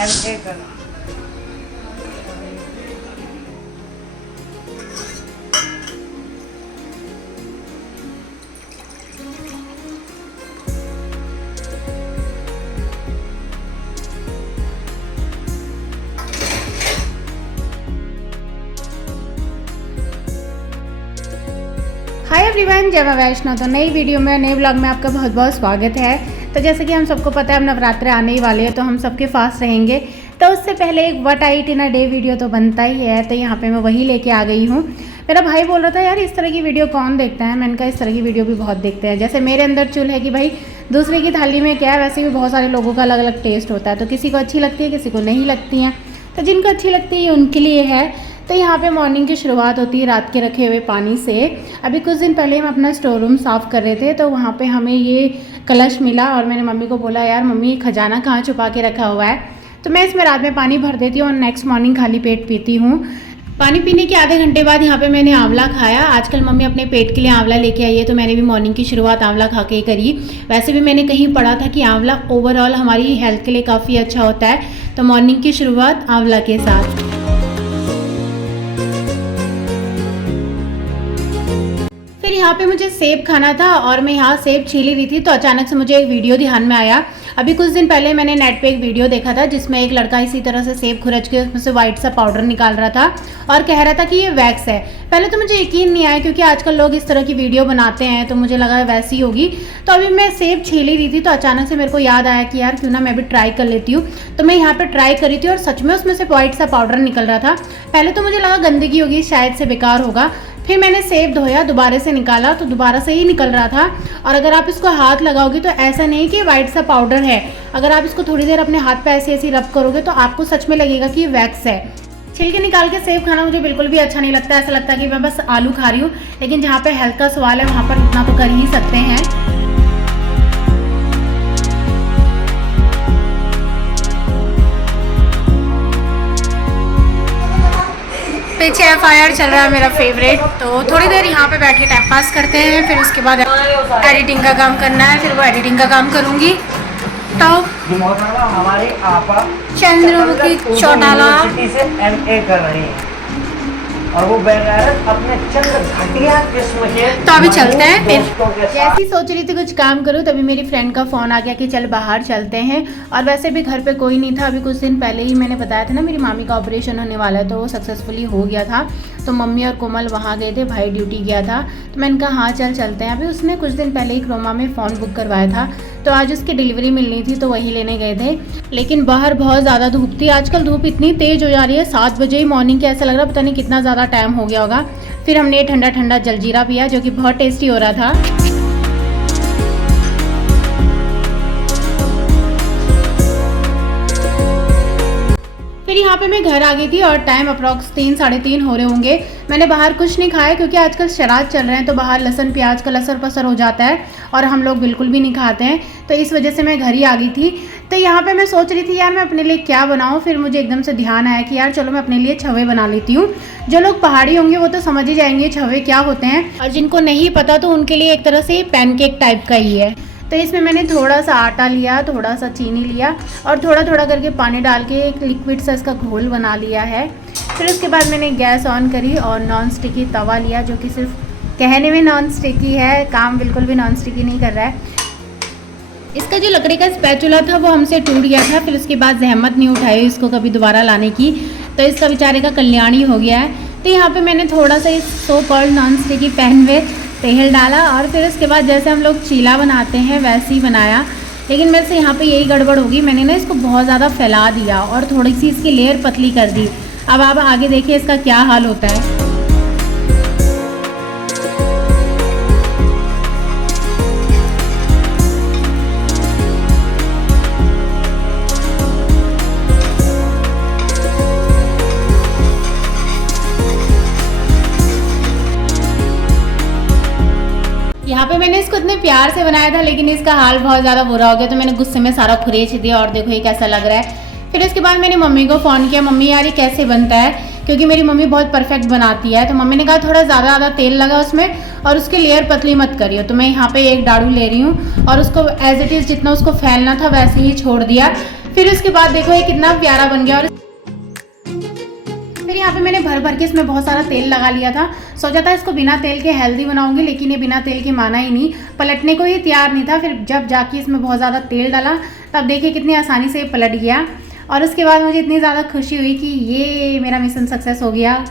MA कर। Hi everyone, जय मां वैष्णो। तो नई वीडियो में, नए ब्लॉग में आपका बहुत बहुत स्वागत है। तो जैसे कि हम सबको पता है अब नवरात्रि आने ही वाले हैं, तो हम सबके फास्ट रहेंगे। तो उससे पहले एक what I eat in a day video तो बनता ही है। तो यहाँ पे मैं वही लेके आ गई हूँ। मेरा भाई बोल रहा था यार इस तरह की वीडियो कौन देखता है। मैंने कहा इस तरह की वीडियो भी बहुत देखते हैं। जैसे मेरे अंदर चुल है कि भाई दूसरे की थाली में क्या है, वैसे भी बहुत सारे लोगों का अलग अलग टेस्ट होता है। तो किसी को अच्छी लगती है, किसी को नहीं लगती हैं। तो जिनको अच्छी लगती है उनके लिए है। तो यहाँ पे मॉर्निंग की शुरुआत होती है रात के रखे हुए पानी से। अभी कुछ दिन पहले हम अपना स्टोर रूम साफ़ कर रहे थे, तो वहाँ पे हमें ये कलश मिला और मैंने मम्मी को बोला यार मम्मी खजाना कहाँ छुपा के रखा हुआ है। तो मैं इसमें रात में पानी भर देती हूँ और नेक्स्ट मॉर्निंग खाली पेट पीती हूँ। पानी पीने के आधे घंटे बाद यहाँ पे मैंने आंवला खाया। आजकल मम्मी अपने पेट के लिए आंवला लेके आई है, तो मैंने भी मॉर्निंग की शुरुआत आंवला खा के करी। वैसे भी मैंने कहीं पढ़ा था कि आंवला ओवरऑल हमारी हेल्थ के लिए काफ़ी अच्छा होता है। तो मॉर्निंग की शुरुआत आंवला के साथ। फिर यहाँ पे मुझे सेब खाना था और मैं यहाँ सेब छील ही रही थी, तो अचानक से मुझे एक वीडियो ध्यान में आया। अभी कुछ दिन पहले मैंने नेट पे एक वीडियो देखा था जिसमें एक लड़का इसी तरह से सेब खुरच के उसमें से वाइट सा पाउडर निकाल रहा था और कह रहा था कि ये वैक्स है। पहले तो मुझे यकीन नहीं आया क्योंकि आजकल लोग इस तरह की वीडियो बनाते हैं, तो मुझे लगा वैसी होगी। तो अभी मैं सेब छील ही रही थी, तो अचानक से मेरे को याद आया कि यार क्यों ना मैं भी ट्राई कर लेती हूँ। तो मैं यहाँ पर ट्राई करी थी और सच में उसमें से वाइट सा पाउडर निकल रहा था। पहले तो मुझे लगा गंदगी होगी, शायद से बेकार होगा। फिर मैंने सेब धोया, दोबारा से निकाला तो दोबारा से ही निकल रहा था। और अगर आप इसको हाथ लगाओगे तो ऐसा नहीं कि वाइट सा पाउडर है। अगर आप इसको थोड़ी देर अपने हाथ पे ऐसे ऐसे रब करोगे तो आपको सच में लगेगा कि ये वैक्स है। छिलके निकाल के सेब खाना मुझे बिल्कुल भी अच्छा नहीं लगता। ऐसा लगता है कि मैं बस आलू खा रही हूँ। लेकिन जहाँ पे हेल्थ का सवाल है वहाँ पर इतना तो कर ही सकते हैं। पीछे FIR चल रहा है मेरा फेवरेट। तो थोड़ी देर यहाँ पे बैठ के टाइम पास करते हैं, फिर उसके बाद एडिटिंग का काम करना है। फिर वो एडिटिंग का काम करूँगी। तो हमारे आपा चंद्रमुखी चौटाला से MA कर रही है और वो बेगैरत अपने चंद्र घटिया किस्म के। तो अभी चलते हैं। फिर जैसी जैसी सोच रही थी कुछ काम करूँ, तभी मेरी फ्रेंड का फ़ोन आ गया कि चल बाहर चलते हैं। और वैसे भी घर पे कोई नहीं था। अभी कुछ दिन पहले ही मैंने बताया था ना मेरी मामी का ऑपरेशन होने वाला है, तो वो सक्सेसफुली हो गया था। तो मम्मी और कोमल वहाँ गए थे, भाई ड्यूटी गया था। तो मैंने कहा हाँ चल चलते हैं। अभी उसने कुछ दिन पहले ही क्रोमा में फ़ोन बुक करवाया था, तो आज उसकी डिलीवरी मिलनी थी, तो वही लेने गए थे। लेकिन बाहर बहुत ज़्यादा धूप थी। आजकल धूप इतनी तेज़ हो जा रही है, 7 बजे ही मॉर्निंग के ऐसा लग रहा है पता नहीं कितना ज़्यादा टाइम हो गया होगा। फिर हमने ठंडा ठंडा जलजीरा पिया जो कि बहुत टेस्टी हो रहा था। फिर यहाँ पे मैं घर आ गई थी और टाइम अप्रॉक्स 3 साढ़े 3 हो रहे होंगे। मैंने बाहर कुछ नहीं खाया क्योंकि आजकल शराब चल रहे हैं, तो बाहर लहसुन प्याज का लसर पसर हो जाता है और हम लोग बिल्कुल भी नहीं खाते हैं। तो इस वजह से मैं घर ही आ गई थी। तो यहाँ पे मैं सोच रही थी यार मैं अपने लिए क्या बनाऊँ। फिर मुझे एकदम से ध्यान आया कि यार चलो मैं अपने लिए छवे बना लेती हूँ। जो लोग पहाड़ी होंगे वो तो समझ ही जाएंगे छवे क्या होते हैं, और जिनको नहीं पता तो उनके लिए एक तरह से पैनकेक टाइप का ही है। तो इसमें मैंने थोड़ा सा आटा लिया, थोड़ा सा चीनी लिया और थोड़ा थोड़ा करके पानी डाल के एक लिक्विड सा इसका घोल बना लिया है। फिर उसके बाद मैंने गैस ऑन करी और नॉन स्टिकी तवा लिया, जो कि सिर्फ कहने में नॉन स्टिकी है, काम बिल्कुल भी नॉन स्टिकी नहीं कर रहा है। इसका जो लकड़ी का स्पैचुला था वो हमसे टूट गया था। फिर उसके बाद जहमत नहीं उठाई इसको कभी दोबारा लाने की, तो इसका बेचारे का कल्याण ही हो गया है। तो यहाँ पे मैंने थोड़ा सा इस so called non sticky pan में तेल डाला और फिर उसके बाद जैसे हम लोग चीला बनाते हैं वैसे ही बनाया। लेकिन मेरे से यहाँ पे यही गड़बड़ होगी, मैंने ना इसको बहुत ज़्यादा फैला दिया और थोड़ी सी इसकी लेयर पतली कर दी। अब आप आगे देखिए इसका क्या हाल होता है। यहाँ पे मैंने इसको इतने प्यार से बनाया था, लेकिन इसका हाल बहुत ज़्यादा बुरा हो गया। तो मैंने गुस्से में सारा खुरेच दिया और देखो ये कैसा लग रहा है। फिर इसके बाद मैंने मम्मी को फ़ोन किया, मम्मी यार ये कैसे बनता है, क्योंकि मेरी मम्मी बहुत परफेक्ट बनाती है। तो मम्मी ने कहा थोड़ा ज़्यादा तेल लगा उसमें और उसकी लेयर पतली मत करियो। तो मैं यहाँ पे एक डाड़ू ले रही हूँ और उसको एज इट इज़ जितना उसको फैलना था वैसे ही छोड़ दिया। फिर उसके बाद देखो ये कितना प्यारा बन गया। और फिर यहाँ पे मैंने भर भर के इसमें बहुत सारा तेल लगा लिया था। सोचा था इसको बिना तेल के हेल्दी बनाऊंगी, लेकिन ये बिना तेल के माना ही नहीं, पलटने को ये तैयार नहीं था। फिर जब जाके इसमें बहुत ज़्यादा तेल डाला तब देखिए कितनी आसानी से ये पलट गया। और उसके बाद मुझे इतनी ज़्यादा खुशी हुई कि ये मेरा मिशन सक्सेस हो गया।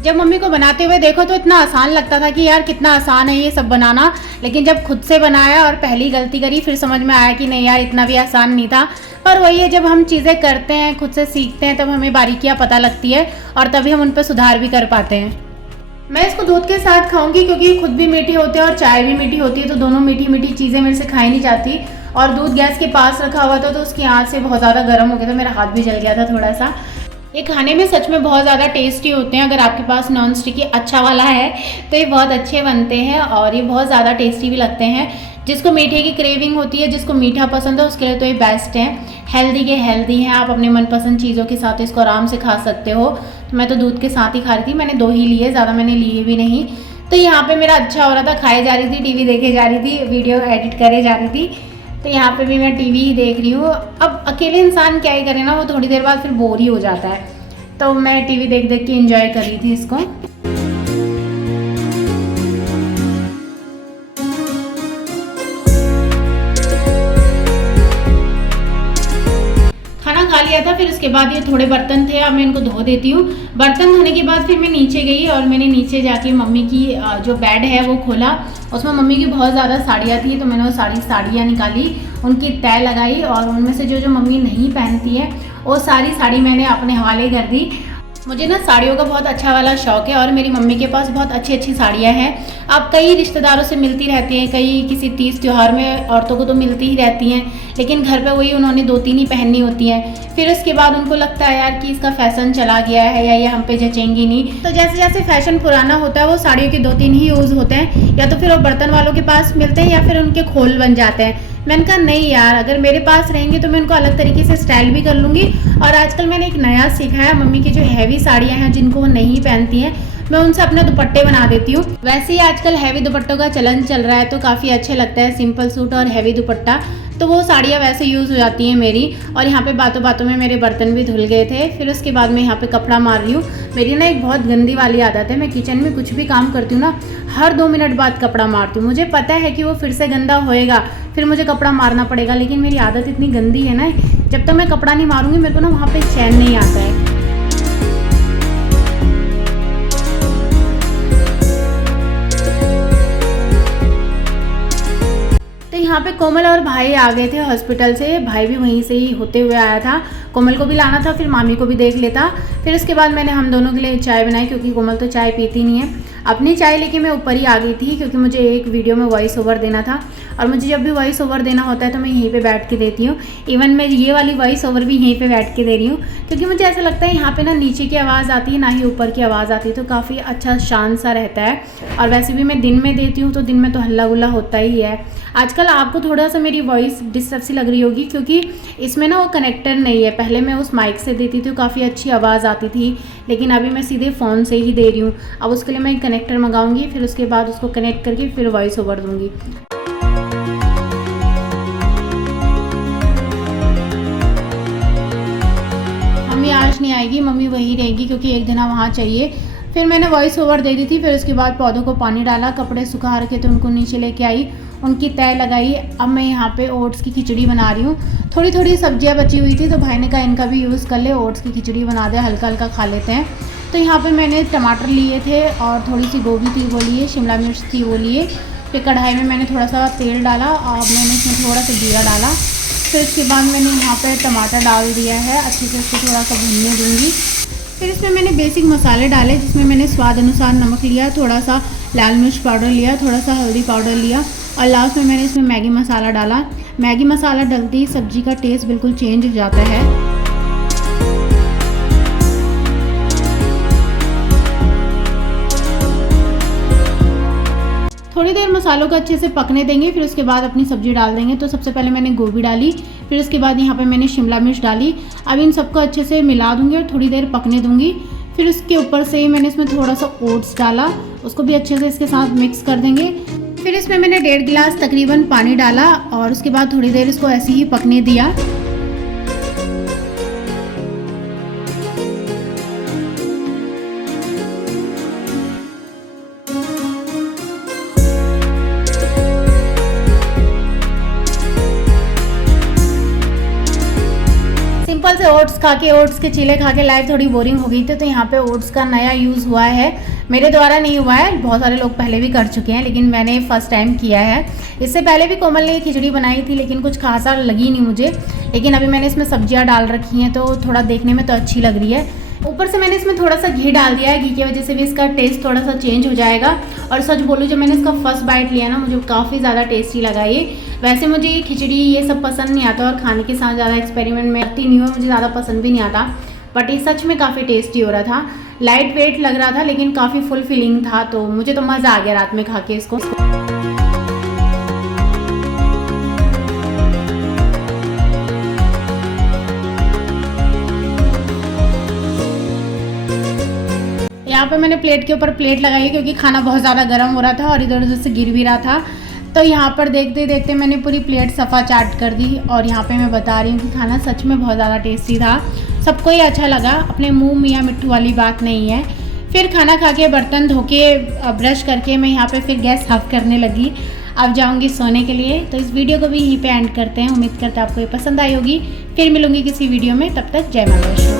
जब मम्मी को बनाते हुए देखो तो इतना आसान लगता था कि यार कितना आसान है ये सब बनाना, लेकिन जब खुद से बनाया और पहली गलती करी फिर समझ में आया कि नहीं यार इतना भी आसान नहीं था। पर वही है, जब हम चीज़ें करते हैं, खुद से सीखते हैं, तब हमें बारीकियाँ पता लगती है और तभी हम उन पर सुधार भी कर पाते हैं। मैं इसको दूध के साथ खाऊंगी क्योंकि खुद भी मीठी होते हैं और चाय भी मीठी होती है, तो दोनों मीठी मीठी चीज़ें मेरे से खाई नहीं जाती। और दूध गैस के पास रखा हुआ था तो उसकी आँच से बहुत ज़्यादा गर्म हो गया था, मेरा हाथ भी जल गया था थोड़ा सा। ये खाने में सच में बहुत ज़्यादा टेस्टी होते हैं। अगर आपके पास नॉन स्टिकी अच्छा वाला है तो ये बहुत अच्छे बनते हैं और ये बहुत ज़्यादा टेस्टी भी लगते हैं। जिसको मीठे की क्रेविंग होती है, जिसको मीठा पसंद है, उसके लिए तो ये बेस्ट है। हेल्दी के हेल्दी हैं, आप अपने मनपसंद चीज़ों के साथ इसको आराम से खा सकते हो। तो मैं तो दूध के साथ ही खा रही थी, मैंने 2 ही लिए, ज़्यादा मैंने लिए भी नहीं। तो यहाँ पे मेरा अच्छा हो रहा था, खाए जा रही थी, टीवी देखे जा रही थी, वीडियो एडिट करे जा रही थी। तो यहाँ पे भी मैं टीवी ही देख रही हूँ। अब अकेले इंसान क्या ही करे ना, वो थोड़ी देर बाद फिर बोर ही हो जाता है। तो मैं टीवी देख देख के एंजॉय कर रही थी इसको। खाना खा लिया था, फिर उसके बाद ये थोड़े बर्तन थे, अब मैं इनको धो देती हूँ। बर्तन धोने के बाद फिर मैं नीचे गई और मैंने नीचे जाके मम्मी की जो बेड है वो खोला। उसमें मम्मी की बहुत ज़्यादा साड़ियाँ थी, तो मैंने वो साड़ियाँ निकाली, उनकी तय लगाई और उनमें से जो मम्मी नहीं पहनती है वो सारी साड़ी मैंने अपने हवाले कर दी। मुझे ना साड़ियों का बहुत अच्छा वाला शौक़ है और मेरी मम्मी के पास बहुत अच्छी अच्छी साड़ियाँ हैं। अब कई रिश्तेदारों से मिलती रहती हैं, कई किसी तीज त्यौहार में औरतों को तो मिलती ही रहती हैं, लेकिन घर पे वही उन्होंने 2-3 ही पहननी होती हैं। फिर उसके बाद उनको लगता है यार कि इसका फ़ैशन चला गया है या ये हम पे जचेंगी नहीं। तो जैसे जैसे फ़ैशन पुराना होता है वो साड़ियों के 2-3 ही यूज़ होते हैं, या तो फिर वो बर्तन वालों के पास मिलते हैं या फिर उनके खोल बन जाते हैं। मैंने कहा नहीं यार, अगर मेरे पास रहेंगे तो मैं उनको अलग तरीके से स्टाइल भी कर लूँगी। और आजकल मैंने एक नया सीखा है, मम्मी की जो हैवी साड़ियाँ हैं जिनको वो नहीं पहनती हैं, मैं उनसे अपने दुपट्टे बना देती हूँ। वैसे ही आजकल हैवी दुपट्टों का चलन चल रहा है, तो काफ़ी अच्छे लगता है सिंपल सूट और हैवी दुपट्टा। तो वो साड़ियाँ वैसे यूज़ हो जाती हैं मेरी। और यहाँ पे बातों बातों में मेरे बर्तन भी धुल गए थे। फिर उसके बाद मैं यहाँ पे कपड़ा मार रही हूँ। मेरी ना एक बहुत गंदी वाली आदत है, मैं किचन में कुछ भी काम करती हूँ ना, हर 2 मिनट बाद कपड़ा मारती हूँ। मुझे पता है कि वो फिर से गंदा होएगा, फिर मुझे कपड़ा मारना पड़ेगा, लेकिन मेरी आदत इतनी गंदी है ना, जब तक मैं कपड़ा नहीं मारूंगी मेरे को ना वहाँ पे चैन नहीं आता है। यहाँ पे कोमल और भाई आ गए थे हॉस्पिटल से, भाई भी वहीं से ही होते हुए आया था। कोमल को भी लाना था, फिर मामी को भी देख लेता। फिर उसके बाद मैंने हम दोनों के लिए चाय बनाई, क्योंकि कोमल तो चाय पीती नहीं है। अपनी चाय लेके मैं ऊपर ही आ गई थी, क्योंकि मुझे एक वीडियो में वॉइस ओवर देना था और मुझे जब भी वॉइस ओवर देना होता है तो मैं यहीं पे बैठ के देती हूँ। इवन मैं ये वाली वॉइस ओवर भी यहीं पे बैठ के दे रही हूँ, क्योंकि मुझे ऐसा लगता है यहाँ पे ना नीचे की आवाज़ आती है ना ही ऊपर की आवाज़ आती है, तो काफ़ी अच्छा शांत सा रहता है। और वैसे भी मैं दिन में देती हूँ तो दिन में तो हल्ला गुल्ला होता ही है। आजकल आपको थोड़ा सा मेरी वॉइस डिस्टर्ब सी लग रही होगी, क्योंकि इसमें ना वो कनेक्टर नहीं है। पहले मैं उस माइक से देती थी, काफ़ी अच्छी आवाज़ आती थी, लेकिन अभी मैं सीधे फ़ोन से ही दे रही हूँ। अब उसके लिए मैं एक कनेक्टर मंगाऊंगी, फिर उसके बाद उसको कनेक्ट करके फिर वॉइस ओवर दूँगी। मम्मी आज नहीं आएगी, मम्मी वहीं रहेगी, क्योंकि एक दिन वहाँ चाहिए। फिर मैंने वॉइस ओवर दे दी थी। फिर उसके बाद पौधों को पानी डाला, कपड़े सुखा रखे थे उनको नीचे लेके आई, उनकी तय लगाई। अब मैं यहाँ पे ओट्स की खिचड़ी बना रही हूँ। थोड़ी थोड़ी सब्जियाँ बची हुई थी, तो भाई ने कहा इनका भी यूज़ कर ले, ओट्स की खिचड़ी बना दे, हल्का हल्का खा लेते हैं। तो यहाँ पे मैंने टमाटर लिए थे और थोड़ी सी गोभी थी वो लिए, शिमला मिर्च थी वो लिए। फिर कढ़ाई में मैंने थोड़ा सा तेल डाला और मैंने इसमें थोड़ा सा जीरा डाला। फिर इसके बाद मैंने यहाँ पे टमाटर डाल दिया है, अच्छे से इसको थोड़ा सा भूनने दूँगी। फिर इसमें मैंने बेसिक मसाले डाले, जिसमें मैंने स्वाद अनुसार नमक लिया, थोड़ा सा लाल मिर्च पाउडर लिया, थोड़ा सा हल्दी पाउडर लिया और लास्ट में मैंने इसमें मैगी मसाला डाला। मैगी मसाला डलते ही सब्ज़ी का टेस्ट बिल्कुल चेंज हो जाता है। थोड़ी देर मसालों को अच्छे से पकने देंगे, फिर उसके बाद अपनी सब्ज़ी डाल देंगे। तो सबसे पहले मैंने गोभी डाली, फिर उसके बाद यहाँ पे मैंने शिमला मिर्च डाली। अब इन सबको अच्छे से मिला दूँगी और थोड़ी देर पकने दूँगी। फिर उसके ऊपर से मैंने इसमें थोड़ा सा ओट्स डाला, उसको भी अच्छे से इसके साथ मिक्स कर देंगे। फिर इसमें मैंने 1.5 गिलास तकरीबन पानी डाला और उसके बाद थोड़ी देर इसको ऐसे ही पकने दिया। सिंपल से ओट्स के चीले खा के लाइफ थोड़ी बोरिंग हो गई थी, तो यहाँ पे ओट्स का नया यूज़ हुआ है। मेरे द्वारा नहीं हुआ है, बहुत सारे लोग पहले भी कर चुके हैं, लेकिन मैंने फर्स्ट टाइम किया है। इससे पहले भी कोमल ने खिचड़ी बनाई थी, लेकिन कुछ खासा लगी नहीं मुझे। लेकिन अभी मैंने इसमें सब्जियाँ डाल रखी हैं, तो थोड़ा देखने में तो अच्छी लग रही है। ऊपर से मैंने इसमें थोड़ा सा घी डाल दिया है, घी की वजह से भी इसका टेस्ट थोड़ा सा चेंज हो जाएगा। और सच बोलूँ, जब मैंने इसका फर्स्ट बाइट लिया ना, मुझे काफ़ी ज़्यादा टेस्टी लगा ये। वैसे मुझे ये खिचड़ी ये सब पसंद नहीं आता और खाने के साथ ज़्यादा एक्सपेरिमेंट में करती नहीं हूँ, मुझे ज़्यादा पसंद भी नहीं आता। बट ये सच में काफ़ी टेस्टी हो रहा था। लाइट वेट लग रहा था, लेकिन काफ़ी फुल फीलिंग था, तो मुझे तो मज़ा आ गया रात में खा के इसको। यहाँ पे मैंने प्लेट के ऊपर प्लेट लगाई है, क्योंकि खाना बहुत ज़्यादा गर्म हो रहा था और इधर उधर से गिर भी रहा था। तो यहाँ पर देखते देखते मैंने पूरी प्लेट सफ़ा चाट कर दी। और यहाँ पे मैं बता रही हूँ कि खाना सच में बहुत ज़्यादा टेस्टी था, सबको ही अच्छा लगा। अपने मुँह मियाँ मिट्ठू वाली बात नहीं है। फिर खाना खा के बर्तन धो के ब्रश करके मैं यहाँ पे फिर गैस साफ़ करने लगी। अब जाऊँगी सोने के लिए। तो इस वीडियो को भी यहीं पे एंड करते हैं। उम्मीद करते हैं आपको ये पसंद आई होगी। फिर मिलूँगी किसी वीडियो में, तब तक जय माता दी।